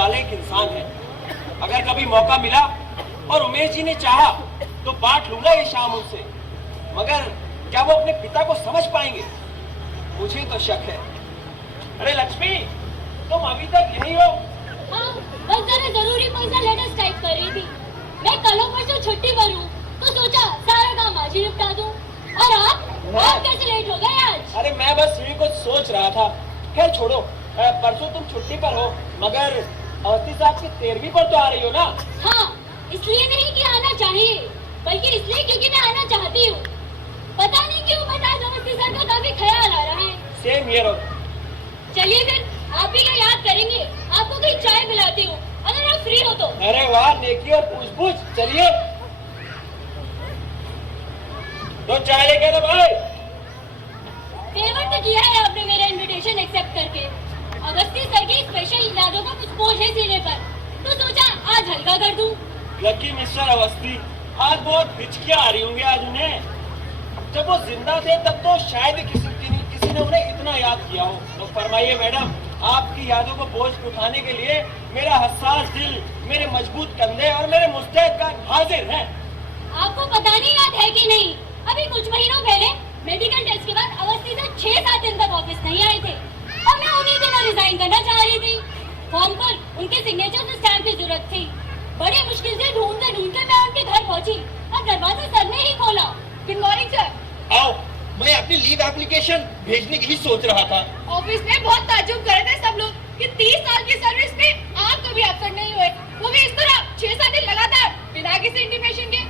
वाले एक इंसान हैं। अगर कभी मौका मिला और उमेश जी ने चाहा तो बांट लूंगा ये शाम उनसे, मगर क्या वो अपने पिता को समझ पाएंगे? मुझे तो शक है। अरे लक्ष्मी, तुम अभी तक यही हो? हाँ, बस जरा जरूरी पर्सनल लेटर्स टाइप कर रही थी। मैं कल परसों छुट्टी पर हूँ तो सोचा सारा काम आज ही निपटा दूँ। और आप कैसे लेट हो गए आज? अरे मैं बस यही कुछ सोच रहा था। खैर छोड़ो, परसों तुम छुट्टी पर हो, मगर अवस्थी साहब की 13वीं पर तो आ रही हो ना? हाँ, इसलिए नहीं कि आना चाहिए, बल्कि इसलिए क्योंकि मैं आना चाहती हूँ। पता नहीं क्यों बट आज अवस्थी सर का काफी ख्याल आ रहा है। Same here. चलिए फिर आप ही का याद करेंगे, आपको कोई चाय पिलाती हूँ अगर आप फ्री हो तो। अरे वाह, नेकी और पूछ-पूछ। चलिए तो चाय लेके दो भाई। फेवर तो किया है आपने मेरा इनविटेशन एक्सेप्ट करके। अगस्ती सर की स्पेशल यादों का कुछ बोझ है सीने पर, तो सोचा आज हल्का कर दूं। लकी मिस्टर अवस्थी, आज बहुत हिचकियां आ रही होंगी आज उन्हें। जब वो जिंदा थे तब तो शायद किसी ने उन्हें इतना याद किया हो। तो फरमाइए मैडम, आपकी यादों को बोझ उठाने के लिए मेरा हसास दिल, मेरे मजबूत कंधे और मेरे मुस्तैद कान हाजिर हैं। आपको पता नहीं याद है कि नहीं, अभी कुछ महीनों पहले मेडिकल टेस्ट के बाद अवस्थी से 6-7 दिन तक ऑफिस नहीं आए थे और मैं उन्हीं दिनों रिजाइन करना चाह रही थी। फॉर्म पर उनके सिग्नेचर से स्टैम्प की जरूरत थी। बड़ी मुश्किल से ढूंढते मैं उनके घर पहुंची और दरवाजा सर ने ही खोला। Good morning sir. आओ, मैं अपनी लीव एप्लीकेशन भेजने की ही सोच रहा था। ऑफिस में बहुत ताज्जुब कर रहे थे सब लोग कि 30 साल की सर्विस में आप कभी एब्सेंट नहीं हुए, वो भी इस तरह 6-7 दिन लगातार बिना किसी इंटीमेशन के।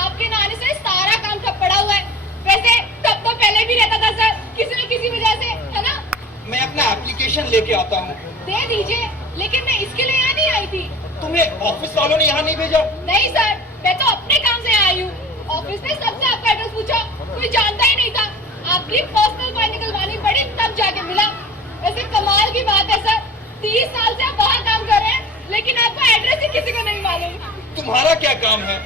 आपके न आने से सारा काम ठप पड़ा हुआ है। वैसे तब तो पहले भी रहता था सर, किसी न किसी वजह से, है ना? मैं अपना एप्लीकेशन लेके आता हूँ। दे दीजिए, लेकिन मैं इसके लिए यहाँ नहीं आई थी। तुम्हें ऑफिस वालों ने यहाँ नहीं भेजा? नहीं सर, मैं तो अपने काम से आई हूँ। ऑफिस ने सबसे आपका एड्रेस पूछा, कोई जानता ही नहीं था। आपकी पर्सनल फाइल निकलवानी पड़ी तब जाके मिला। वैसे कमाल की बात है सर, 30 साल से आप बाहर काम कर रहे हैं, लेकिन आपका एड्रेस ही किसी को नहीं मालूम। तुम्हारा क्या काम है?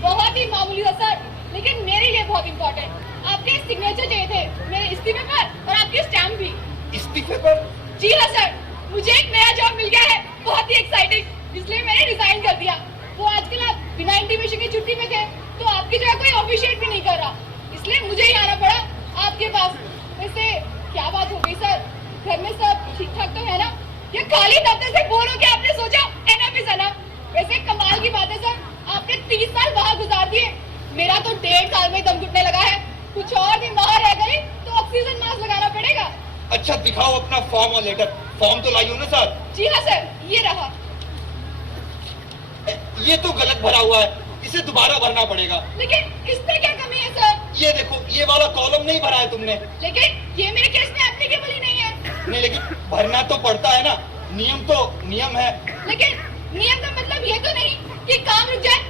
बहुत ही मामूली है सर, लेकिन मेरे लिए बहुत इम्पोर्टेंट। आपके सिग्नेचर चाहिए थे मेरे इस्तीफे पर और आपकी स्टैम्प भी। इस्तीफे पर? जी हाँ सर, मुझे एक नया जॉब मिल गया है, बहुत ही एक्साइटिंग, इसलिए मैंने रिजाइन कर दिया। वो आजकल आप बिना इंटीमेशन की छुट्टी में थे, तो आपकी जगह कोई ऑफिशिएट भी नहीं कर रहा, इसलिए मुझे ही आना पड़ा आपके पास। वैसे क्या बात हो गई सर, घर में सब ठीक ठाक तो है ना? ये खाली दफ्तर से बोल हो के आपने सोचा एनफ इज एनफ। वैसे कमाल की बात है सर, आपने 30 साल बाहर गुजार दिए, मेरा तो 1.5 साल में दम घुटने लगा है। कुछ और दिन बाहर रह गई तो ऑक्सीजन मास्क लगाना पड़ेगा। अच्छा दिखाओ अपना फॉर्म और लेटर। फॉर्म तो लाई हो ना सर? जी हाँ सर, ये रहा। ये तो गलत भरा हुआ है, इसे दोबारा भरना पड़ेगा। लेकिन इसमें क्या कमी है सर? ये देखो, ये वाला कॉलम नहीं भरा है तुमने। लेकिन ये मेरे केस में एप्लीकेबल ही नहीं है। नहीं, लेकिन भरना तो पड़ता है ना, नियम तो नियम है। लेकिन नियम का मतलब ये तो नहीं कि काम रुक जाए।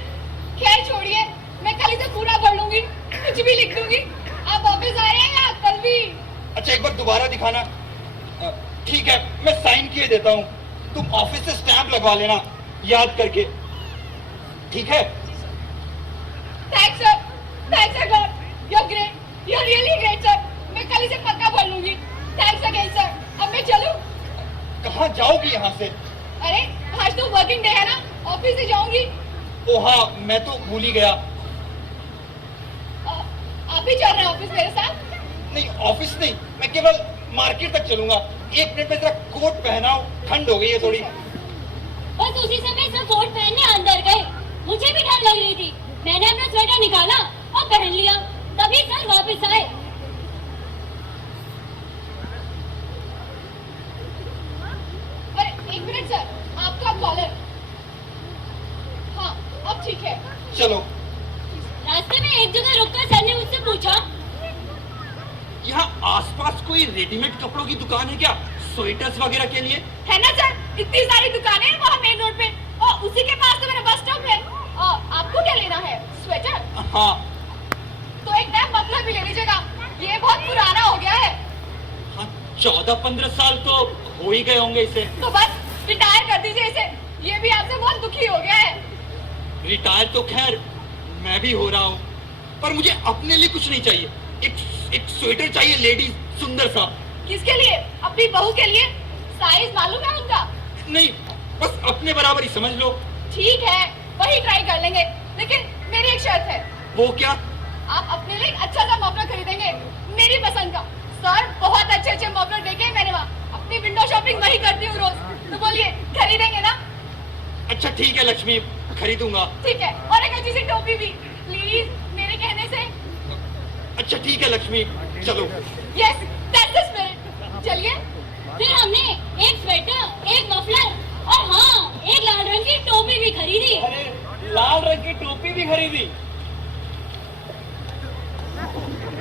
खैर छोड़िए, मैं कल इसे पूरा भर लूंगी, कुछ भी लिख दूंगी। आप ऑफिस आ रहे हैं या कल भी? अच्छा एक बार दोबारा दिखाना। ठीक है, मैं साइन किए देता हूँ, तुम ऑफिस से स्टैम्प लगवा लेना याद करके, ठीक है? Thanks sir, thanks a god, you are great, you are really great sir. मैं कल इसे पक्का भर लूंगी। Thanks again sir. अब मैं चलूं? कहाँ जाओगी यहाँ से? अरे आज तो वर्किंग डे है ना, ऑफिस से जाऊंगी। ओ हाँ, मैं तो भूल ही गया। आप भी चल रहे हैं ऑफिस मेरे साथ? नहीं, ऑफिस नहीं, मैं केवल मार्केट तक चलूंगा। 1 मिनट में जरा कोट पहनाओ, ठंड हो गई है थोड़ी। बस उसी समय सर कोट पहनने अंदर गए, मुझे भी ठंड लग रही थी। मैंने अपना स्वेटर निकाला और पहन लिया, तभी सर वापस आए। अरे 1 मिनट सर, आपका कॉलर। हाँ अब ठीक है। चलो। रास्ते में एक जगह रुककर सर ने मुझसे पूछा, यहाँ आसपास कोई रेडीमेड कपड़ों की दुकान है क्या, स्वेटर्स वगैरह के लिए? है ना सर, इतनी सारी दुकानें हैं वहाँ मेन रोड पे, और उसी के पास तो मेरा बस स्टॉप है। आपको क्या लेना है? स्वेटर? हाँ। तो एक नया मफलर भी ले लीजिएगा, ये बहुत पुराना हो गया है। हाँ, 14-15 साल तो हो ही गए होंगे इसे। तो बस रिटायर कर दीजिए इसे, ये भी आपसे बहुत दुखी हो गया है। रिटायर तो खैर मैं भी हो रहा हूँ, पर मुझे अपने लिए कुछ नहीं चाहिए। एक स्वेटर चाहिए लेडीज, सुंदर सा। किसके लिए? अपनी बहू के लिए? साइज मालूम है उनका? नहीं, बस अपने बराबर ही समझ लो। ठीक है, वही ट्राई कर लेंगे, लेकिन मेरी एक शर्त है। वो क्या? आप अपने लिए एक अच्छा सा मफलर खरीदेंगे, मेरी पसंद का। सर, बहुत अच्छे अच्छे मफलर देखे हैं मैंने वहाँ। अपनी विंडो शॉपिंग वही करती हूँ रोज। तो बोलिए, खरीदेंगे ना? अच्छा ठीक है लक्ष्मी, खरीदूंगा। ठीक है, और एक अच्छी सी टोपी भी प्लीज, मेरे कहने से। अच्छा ठीक है लक्ष्मी, चलो। Yes, that's the spirit. चलिए। फिर हमने एक स्वेटर, एक मफलर और हाँ, एक लाल रंग की टोपी भी खरीदी। अरे लाल रंग की टोपी भी खरीदी।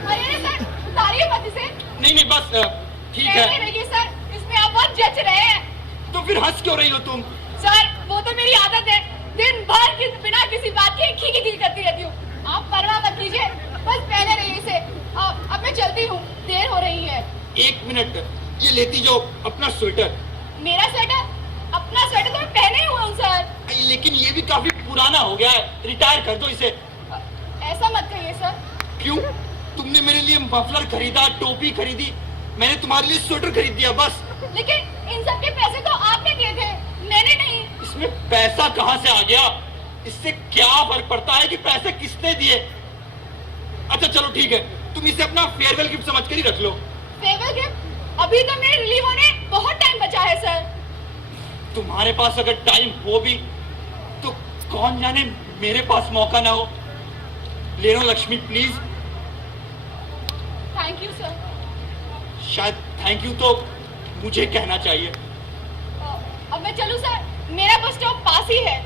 अरे सर, उतारिए मत इसे। नहीं बस ठीक है। देखिए सर, इसमें आप बहुत जच रहे हैं। तो फिर हंस क्यों रही हो तुम? सर, वो तो मेरी आदत है, दिन भर बिना किसी बात के खी करती रहती हूँ। आप परवाह मत कीजिए, बस पहने रहिए इसे। अब मैं चलती हूँ, देर हो रही है। एक मिनट, ये लेती जाओ अपना स्वेटर। मेरा स्वेटर? अपना स्वेटर तो मैं पहने हुआ हूँ सर। लेकिन ये भी काफी पुराना हो गया है, रिटायर कर दो इसे। ऐसा मत कहिए सर। क्यों? तुमने मेरे लिए मफलर खरीदा, टोपी खरीदी, मैंने तुम्हारे लिए स्वेटर खरीद दिया बस। लेकिन इन सब के पैसे तो आपने दिए थे, मैंने नहीं। इसमें पैसा कहाँ से आ गया? इससे क्या फर्क पड़ता है कि पैसे किसने दिए? अच्छा चलो ठीक है, तुम इसे अपना फेयरवेल गिफ्ट समझ कर ही रख लो। Farewell gift? अभी तो मेरे रिलीव होने बहुत टाइम बचा है सर। तुम्हारे पास अगर टाइम हो भी तो कौन जाने मेरे पास मौका ना हो। ले लो Lakshmi please. Thank you sir. शायद थैंक यू तो मुझे कहना चाहिए। अब मैं चलूं सर? मेरा बस स्टॉप पास ही है।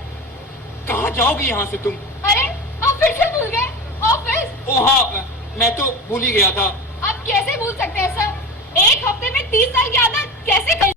कहाँ जाओगी यहाँ से तुम? अरे, आप फिर से भूल गए? ऑफिस? ओ हाँ, मैं तो भूल ही गया था। आप कैसे भूल सकते हैं सर? एक हफ्ते में 30 साल की आदत कैसे कर